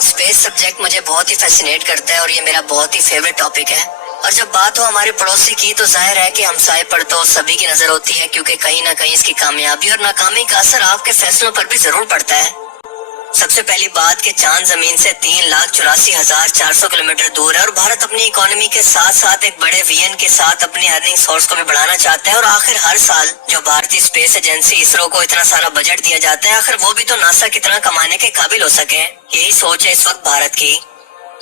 Space subject मुझे बहुत ही fascinate करता है और ये मेरा बहुत ही फेवरेट टॉपिक है। और जब बात हो हमारे पड़ोसी की तो जाहिर है कि हमसाए पर तो सभी की नजर होती है, क्योंकि कहीं ना कहीं इसकी कामयाबी और नाकामी का असर आपके फैसलों पर भी जरूर पड़ता है। सबसे पहली बात कि चांद जमीन से 3,84,400 किलोमीटर दूर है और भारत अपनी इकोनॉमी के साथ साथ एक बड़े विजन के साथ अपनी अर्निंग सोर्स को भी बढ़ाना चाहता है। और आखिर हर साल जो भारतीय स्पेस एजेंसी इसरो को इतना सारा बजट दिया जाता है, आखिर वो भी तो नासा की तरह कमाने के काबिल हो सके, यही सोच है इस वक्त भारत की।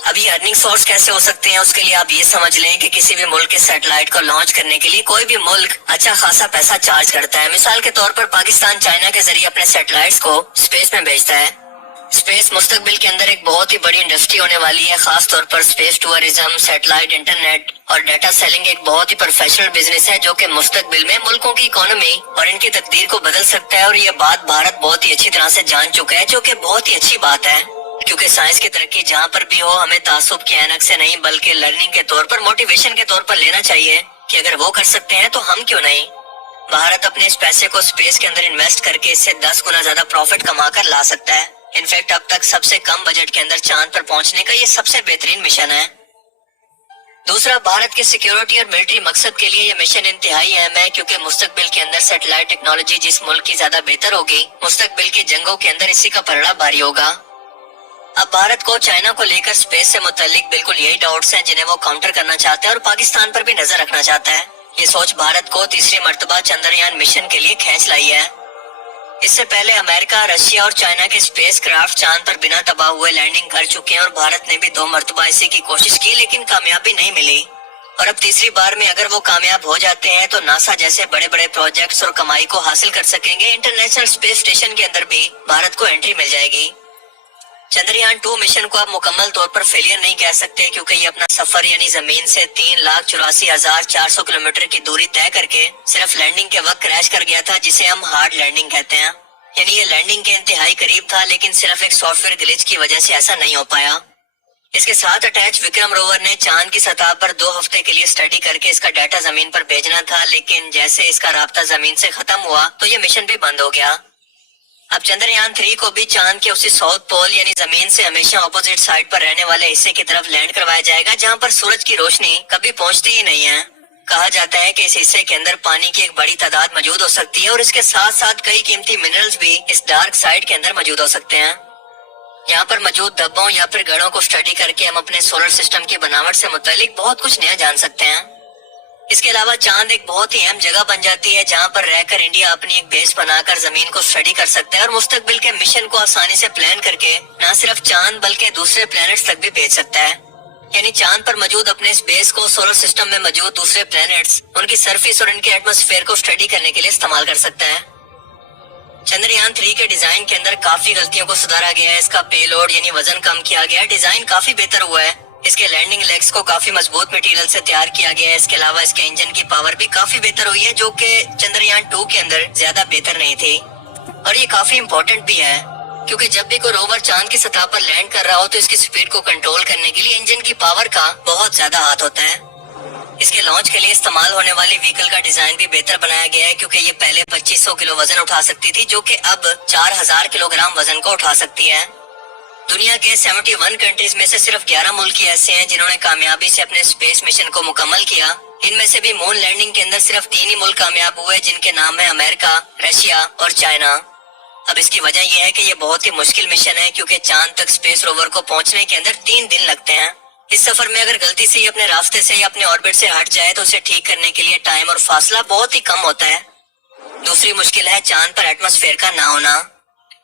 अब ये अर्निंग सोर्स कैसे हो सकते हैं, उसके लिए आप ये समझ लें कि किसी भी मुल्क के सैटेलाइट को लॉन्च करने के लिए कोई भी मुल्क अच्छा खासा पैसा चार्ज करता है। मिसाल के तौर पर पाकिस्तान चाइना के जरिए अपने सैटेलाइट्स को स्पेस में भेजता है। स्पेस मुस्तकबिल के अंदर एक बहुत ही बड़ी इंडस्ट्री होने वाली है। खास तौर पर स्पेस टूरिज्म, सैटेलाइट, इंटरनेट और डाटा सेलिंग एक बहुत ही प्रोफेशनल बिजनेस है जो कि मुस्तकबिल में मुल्कों की इकोनॉमी और इनकी तकदीर को बदल सकता है। और ये बात भारत बहुत ही अच्छी तरह से जान चुका है, जो कि बहुत ही अच्छी बात है, क्योंकि साइंस की तरक्की जहाँ पर भी हो हमें तासुब की ऐनक से नहीं बल्कि लर्निंग के तौर पर, मोटिवेशन के तौर पर लेना चाहिए कि अगर वो कर सकते हैं तो हम क्यों नहीं। भारत अपने इस पैसे को स्पेस के अंदर इन्वेस्ट करके इससे 10 गुना ज्यादा प्रॉफिट कमा कर ला सकता है। इनफैक्ट अब तक सबसे कम बजट के अंदर चांद पर पहुंचने का ये सबसे बेहतरीन मिशन है। दूसरा, भारत के सिक्योरिटी और मिलिट्री मकसद के लिए ये मिशन इंतहाई अहम है, क्योंकि मुस्तकबिल के अंदर सैटेलाइट टेक्नोलॉजी जिस मुल्क की ज्यादा बेहतर होगी, मुस्तकबिल की जंगों के अंदर इसी का पलड़ा भारी होगा। अब भारत को चाइना को लेकर स्पेस से मुतालिक बिल्कुल यही डाउट्स हैं जिन्हें वो काउंटर करना चाहता है और पाकिस्तान पर भी नजर रखना चाहता है। ये सोच भारत को तीसरी मर्तबा चंद्रयान मिशन के लिए खींच लाई है। इससे पहले अमेरिका, रशिया और चाइना के स्पेस क्राफ्ट चांद पर बिना तबाह हुए लैंडिंग कर चुके हैं और भारत ने भी 2 मर्तबा इसी की कोशिश की, लेकिन कामयाबी नहीं मिली। और अब तीसरी बार में अगर वो कामयाब हो जाते हैं तो नासा जैसे बड़े बड़े प्रोजेक्ट्स और कमाई को हासिल कर सकेंगे। इंटरनेशनल स्पेस स्टेशन के अंदर भी भारत को एंट्री मिल जाएगी। चंद्रयान 2 मिशन को आप मुकम्मल तौर पर फेलियर नहीं कह सकते, क्योंकि ये अपना सफर यानी जमीन से 3,84,400 किलोमीटर की दूरी तय करके सिर्फ लैंडिंग के वक्त क्रैश कर गया था, जिसे हम हार्ड लैंडिंग कहते हैं। यानी ये लैंडिंग के इंतहाई करीब था, लेकिन सिर्फ एक सॉफ्टवेयर ग्लिच की वजह से ऐसा नहीं हो पाया। इसके साथ अटैच विक्रम रोवर ने चांद की सतह पर 2 हफ्ते के लिए स्टडी करके इसका डाटा जमीन पर भेजना था, लेकिन जैसे इसका राब्ता जमीन से खत्म हुआ तो ये मिशन भी बंद हो गया। अब चंद्रयान 3 को भी चांद के उसी साउथ पोल यानी जमीन से हमेशा अपोजिट साइड पर रहने वाले हिस्से की तरफ लैंड करवाया जाएगा, जहां पर सूरज की रोशनी कभी पहुंचती ही नहीं है। कहा जाता है कि इस हिस्से के अंदर पानी की एक बड़ी तादाद मौजूद हो सकती है और इसके साथ साथ कई कीमती मिनरल्स भी इस डार्क साइड के अंदर मौजूद हो सकते हैं। यहाँ पर मौजूद धब्बों या फिर गढ़ों को स्टडी करके हम अपने सोलर सिस्टम की बनावट से मुतालिक बहुत कुछ नया जान सकते हैं। इसके अलावा चांद एक बहुत ही अहम जगह बन जाती है, जहां पर रहकर इंडिया अपनी एक बेस बनाकर जमीन को स्टडी कर सकता है और मुस्तकबिल के मिशन को आसानी से प्लान करके न सिर्फ चांद बल्कि दूसरे प्लैनेट्स तक भी भेज सकता है। यानी चांद पर मौजूद अपने इस बेस को सोलर सिस्टम में मौजूद दूसरे प्लैनेट्स, उनकी सरफेस और इनके एटमॉस्फेयर को स्टडी करने के लिए इस्तेमाल कर सकता है। चंद्रयान 3 के डिजाइन के अंदर काफी गलतियों को सुधारा गया है। इसका पेलोड यानी वजन कम किया गया है, डिजाइन काफी बेहतर हुआ है। इसके लैंडिंग लेग्स को काफी मजबूत मटेरियल से तैयार किया गया है। इसके अलावा इसके इंजन की पावर भी काफी बेहतर हुई है, जो कि चंद्रयान 2 के अंदर ज्यादा बेहतर नहीं थी। और ये काफी इम्पोर्टेंट भी है, क्योंकि जब भी कोई रोवर चांद की सतह पर लैंड कर रहा हो तो इसकी स्पीड को कंट्रोल करने के लिए इंजन की पावर का बहुत ज्यादा हाथ होता है। इसके लॉन्च के लिए इस्तेमाल होने वाली व्हीकल का डिजाइन भी बेहतर बनाया गया है, क्योंकि ये पहले 2500 किलो वजन उठा सकती थी, जो कि अब 4000 किलोग्राम वजन को उठा सकती है। दुनिया के 71 कंट्रीज में से सिर्फ 11 मुल्क ऐसे हैं जिन्होंने कामयाबी से अपने स्पेस मिशन को मुकम्मल किया। इनमें से भी मून लैंडिंग के अंदर सिर्फ 3 ही मुल्क कामयाब हुए, जिनके नाम है अमेरिका, रशिया और चाइना। अब इसकी वजह यह है कि ये बहुत ही मुश्किल मिशन है, क्योंकि चांद तक स्पेस रोवर को पहुंचने के अंदर 3 दिन लगते हैं। इस सफर में अगर गलती से अपने रास्ते से या अपने ऑर्बिट से हट जाए तो उसे ठीक करने के लिए टाइम और फासला बहुत ही कम होता है। दूसरी मुश्किल है चांद पर एटमॉस्फेयर का ना होना।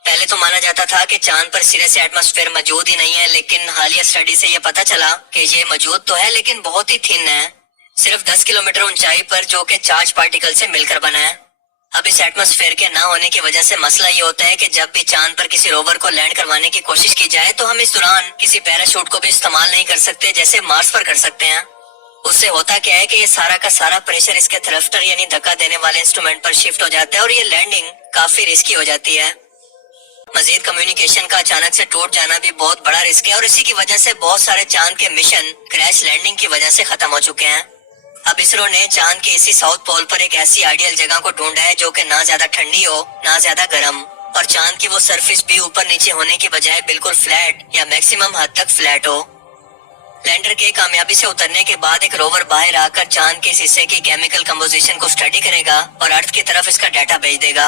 पहले तो माना जाता था कि चांद पर सिरे से एटमॉस्फेयर मौजूद ही नहीं है, लेकिन हालिया स्टडी से ये पता चला कि ये मौजूद तो है, लेकिन बहुत ही थिन है, सिर्फ 10 किलोमीटर ऊंचाई पर, जो कि चार्ज पार्टिकल से मिलकर बना है। अब इस एटमॉस्फेयर के ना होने की वजह से मसला ये होता है कि जब भी चांद पर किसी रोवर को लैंड करवाने की कोशिश की जाए तो हम इस दौरान किसी पैराशूट को भी इस्तेमाल नहीं कर सकते, जैसे मार्स पर कर सकते हैं। उससे होता क्या है कि ये सारा का सारा प्रेशर इसके थ्रस्टर यानी धक्का देने वाले इंस्ट्रूमेंट पर शिफ्ट हो जाता है और ये लैंडिंग काफी रिस्की हो जाती है। मजीद कम्युनिकेशन का अचानक से टूट जाना भी बहुत बड़ा रिस्क है और इसी की वजह से बहुत सारे चांद के मिशन क्रैश लैंडिंग की वजह से खत्म हो चुके हैं। अब इसरो ने चांद के इसी साउथ पोल पर एक ऐसी आइडियल जगह को ढूंढा है जो कि ना ज्यादा ठंडी हो ना ज्यादा गर्म, اور چاند کی وہ سرفیس بھی اوپر نیچے ہونے کے بجائے بالکل فلیٹ یا میکسیمم حد تک فلیٹ ہو۔ لینڈر کے کامیابی سے اترنے کے بعد ایک روور باہر آ کر چاند کے اس حصے کی کیمیکل کمپوزیشن کو اسٹڈی کرے گا اور ارتھ کی طرف اس کا ڈیٹا بھیج دے گا۔